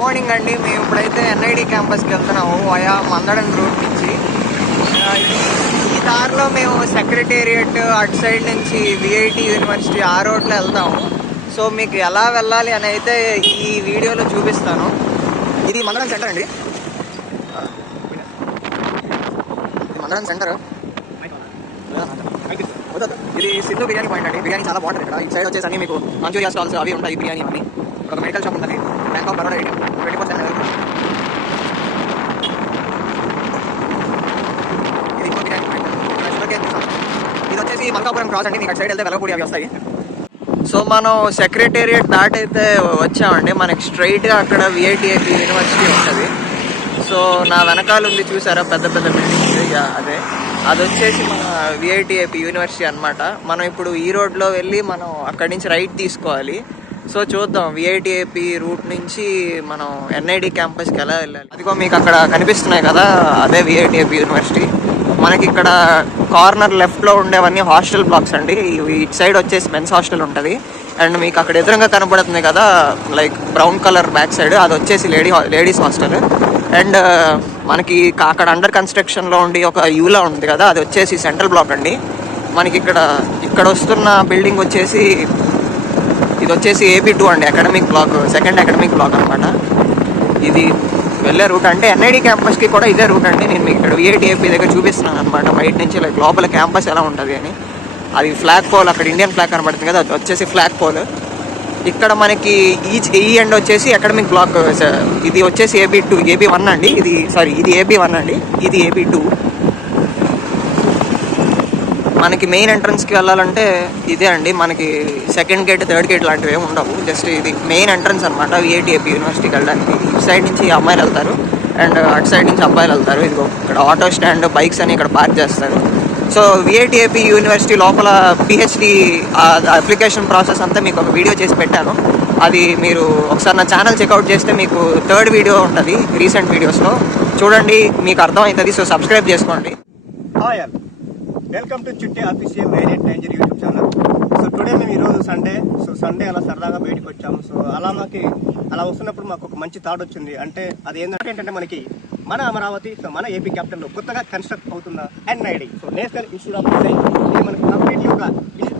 Morning అండి. మేము ఇప్పుడైతే ఎన్ఐడి క్యాంపస్కి వెళ్తున్నాము వయా మందడం రూట్ నుంచి. ఈ దారిలో మేము సెక్రటేరియట్ అటు సైడ్ నుంచి విఐటి యూనివర్సిటీ ఆ రోడ్లో వెళ్తాము. సో మీకు ఎలా వెళ్ళాలి అని అయితే ఈ వీడియోలో చూపిస్తాను. ఇది మందడం సెంటర్ అండి. ఇది మందడం సెంటర్. ఇది సింధు బిర్యానీ పాయింట్ అండి. బిర్యానీ చాలా బాగుంటుంది ఇక్కడ. ఈ సైడ్ వచ్చేసి అన్ని మీకు మంచూరియా స్టాల్స్ అవి ఉంటాయి. బిర్యానీ అని ఒక మెడికల్ షాప్ ఉంటుంది. Bank of Baroda ATM 24/7. ఇది ఇంకో బిర్యానీ పాయింట్. ఇది వచ్చేసి మల్కాపురం క్రాస్ అండి. మీకు అటు సైడ్ వెళ్తే వెలగపూడి అవి వస్తాయి. సో మనం సెక్రటేరియట్ దాటైతే వచ్చామండి. మనకి స్ట్రైట్గా అక్కడ విఐటిఐపి యూనివర్సిటీ ఉంటుంది. సో నా వెనకాల ఉంది చూసారా పెద్ద పెద్ద బిల్డింగ్స్, అది వచ్చేసి మన విఐటిఐపి యూనివర్సిటీ అనమాట. మనం ఇప్పుడు ఈ రోడ్లో వెళ్ళి మనం అక్కడి నుంచి రైట్ తీసుకోవాలి. సో చూద్దాం విఐటిఐపి రూట్ నుంచి మనం ఎన్ఐడి క్యాంపస్కి ఎలా వెళ్ళాలి. అదిగో మీకు అక్కడ కనిపిస్తున్నాయి కదా, అదే విఐటిఐపి యూనివర్సిటీ. మనకి ఇక్కడ కార్నర్ లెఫ్ట్లో ఉండేవన్నీ హాస్టల్ బ్లాక్స్ అండి. ఇటు సైడ్ వచ్చేసి మెన్స్ హాస్టల్ ఉంటుంది. అండ్ మీకు అక్కడ ఎదురుగా కనబడుతుంది కదా like brown colour back side, అది వచ్చేసి లేడీస్ హాస్టల్. అండ్ మనకి అక్కడ అండర్ కన్స్ట్రక్షన్లో ఉండి ఒక యూలా ఉంది కదా, అది వచ్చేసి సెంట్రల్ బ్లాక్ అండి. మనకి ఇక్కడ వస్తున్న బిల్డింగ్ వచ్చేసి ఇది వచ్చేసి AP2 అండి, academic block, second academic block అనమాట. ఇది వెళ్ళే రూట్ అంటే ఎన్ఐడి క్యాంపస్కి కూడా ఇదే రూట్ అండి. నేను మీకు ఇక్కడ విఐటిఐపి దగ్గర చూపిస్తున్నాను అనమాట బయట నుంచి లైక్ లోపల క్యాంపస్ ఎలా ఉంటుంది అని. అది ఫ్లాగ్ పోల్, అక్కడ ఇండియన్ ఫ్లాగ్ కనబడుతుంది కదా, అది వచ్చేసి ఫ్లాగ్ పోల్. ఇక్కడ మనకి ఈ ఎండ్ వచ్చేసి అకాడమిక్ బ్లాక్. ఇది వచ్చేసి AB1 అండి. ఇది AB1 అండి, ఇది AB2. మనకి మెయిన్ ఎంట్రన్స్కి వెళ్ళాలంటే ఇదే అండి. మనకి సెకండ్ గేట్ థర్డ్ గేట్ లాంటివి ఏమి ఉండవు. జస్ట్ ఇది మెయిన్ ఎంట్రన్స్ అనమాట విఐటిఐపి యూనివర్సిటీకి వెళ్ళడానికి. ఇటు సైడ్ నుంచి అమ్మాయిలు వెళ్తారు అండ్ అటు సైడ్ నుంచి అబ్బాయిలు వెళ్తారు. ఇదిగో ఇక్కడ ఆటో స్టాండ్, బైక్స్ అని ఇక్కడ పార్క్ చేస్తారు. సో విఐటిఐపి యూనివర్సిటీ లోపల పిహెచ్డి అప్లికేషన్ ప్రాసెస్ అంతా మీకు ఒక వీడియో చేసి పెట్టాను. అది మీరు ఒకసారి నా ఛానల్ చెక్అవుట్ చేస్తే మీకు థర్డ్ వీడియో ఉంటుంది రీసెంట్ వీడియోస్లో, చూడండి మీకు అర్థమవుతుంది. సో సబ్స్క్రైబ్ చేసుకోండి. వెల్కమ్ టు చిట్టి official 9890 YouTube channel. So today మేము ఈరోజు సండే అలా సరదాగా బయటకు వచ్చాము. సో అలా వస్తున్నప్పుడు మాకు ఒక మంచి థాట్ వచ్చింది. అంటే అది ఏంటంటే మనకి మన అమరావతి, సో మన ఏపీ క్యాపిటల్లో కొత్తగా కన్స్ట్రక్ట్ అవుతున్న NID, so national institute of design. ఇది మనకి కంప్లీట్లీ ఒక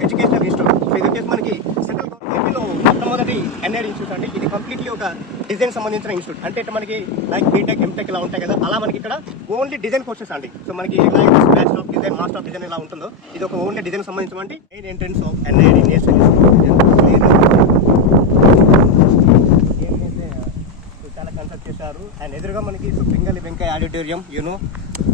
ఎడ్యుకేషనల్ ఇన్స్టిట్యూట్. సో ఇది వచ్చేసి మనకి సెంట్రల్ గవర్నమెంట్లో మొట్టమొదటి ఎన్ఐడి ఇన్స్టిట్యూట్ అండి. ఇది కంప్లీట్లీ ఒక డిజైన్ సంబంధించిన ఇన్స్టిట్యూట్. అంటే మనకి లైక్ బీటెక్, ఎంటెక్ ఇలా ఉంటాయి కదా, అలా మనకి ఇక్కడ ఓన్లీ డిజైన్ కోర్సెస్ అండి. సో మనకి like bachelor of design, master of design ఇలా ఉంటుందో, ఇది ఒక ఓన్లీ డిజైన్ సంబంధించినటువంటి main entrance of NID national చాలా కన్స్ట్రక్ట్ చేశారు. అండ్ ఎదురుగా మనకి so Pingali Venkaiah auditorium,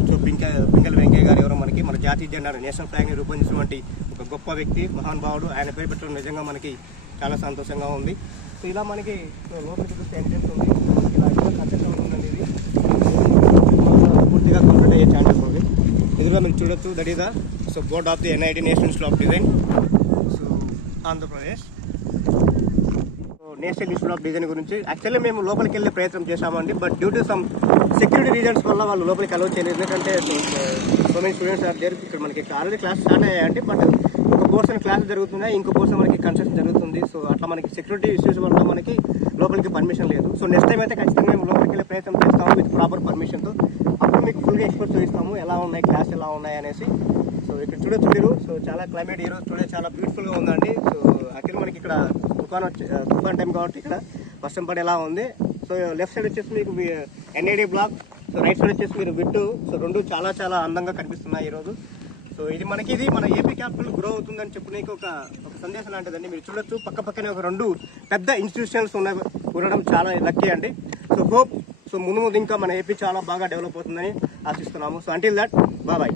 so Pingali Venkaiah గారు ఎవరో మనకి మన జాతీయ జెండా నేషనల్ ఫ్లాగ్ని రూపొందించినటువంటి ఒక గొప్ప వ్యక్తి, మహానుభావుడు. ఆయన పేరు పెట్టడం నిజంగా మనకి చాలా సంతోషంగా ఉంది. సో ఇలా మనకి లోపలికి చూస్తే ఎంట్రన్స్ ఉంది. ఇలా కన్స్ట్రక్షన్ ఉందండి. ఇది పూర్తిగా కంప్లీట్ అయ్యే ఛాన్సెస్ ఉంది. ఎదురుగా మీరు చూడొచ్చు, that is so board of the NID national institute of design, so Andhra Pradesh. National institute of design గురించి యాక్చువల్లీ మేము లోపలికి వెళ్ళే ప్రయత్నం చేశామండి. But due to some security reasons వల్ల వాళ్ళు లోపలికి అలౌ చేయలేదు. ఎందుకంటే so many students are there. ఇక్కడ మనకి ఆల్రెడీ క్లాస్ స్టార్ట్ అయ్యాయండి. బట్ ఒక పోర్షన్ క్లాస్ జరుగుతున్నాయి, ఇంకో పోర్షన్ మనకి కన్స్ట్రక్షన్ జరుగుతుంది. సో అట్లా మనకి సెక్యూరిటీ ఇష్యూస్ వల్ల మనకి లోపలికి పర్మిషన్ లేదు. సో నెక్స్ట్ టైం అయితే ఖచ్చితంగా మేము లోపలికి వెళ్ళే ప్రయత్నం చేస్తాము విత్ ప్రాపర్ పర్మిషన్తో. అప్పుడు మీకు ఫుల్గా ఎక్స్ప్లోర్ చూపిస్తాము ఎలా ఉన్నాయి, క్లాస్ ఎలా ఉన్నాయి అనేసి. సో ఇక్కడ చూడొచ్చు మీరు. సో చాలా క్లైమేట్ ఈరోజు టుడే చాలా బ్యూటిఫుల్గా ఉందండి. సో యాక్చువల్లీ మనకి ఇక్కడ తుఫాన్ టైం కాబట్టి ఇక్కడ వర్షం పడి ఎలా ఉంది. సో లెఫ్ట్ సైడ్ వచ్చేసి మీకు NID block, so right side వచ్చేసి మీరు విట్టు. సో రెండు చాలా చాలా అందంగా కనిపిస్తున్నాయి ఈరోజు. సో ఇది మన ఏపీ క్యాపిటల్ గ్రో అవుతుందని చెప్పడానికి ఒక సందేశం లాంటిదండి. మీరు చూడొచ్చు పక్కనే ఒక రెండు పెద్ద ఇన్స్టిట్యూషన్స్ ఉండడం చాలా లక్కీ అండి. సో హోప్ సో ముందు ఇంకా మన ఏపీ చాలా బాగా డెవలప్ అవుతుందని ఆశిస్తున్నాము. So until that boy.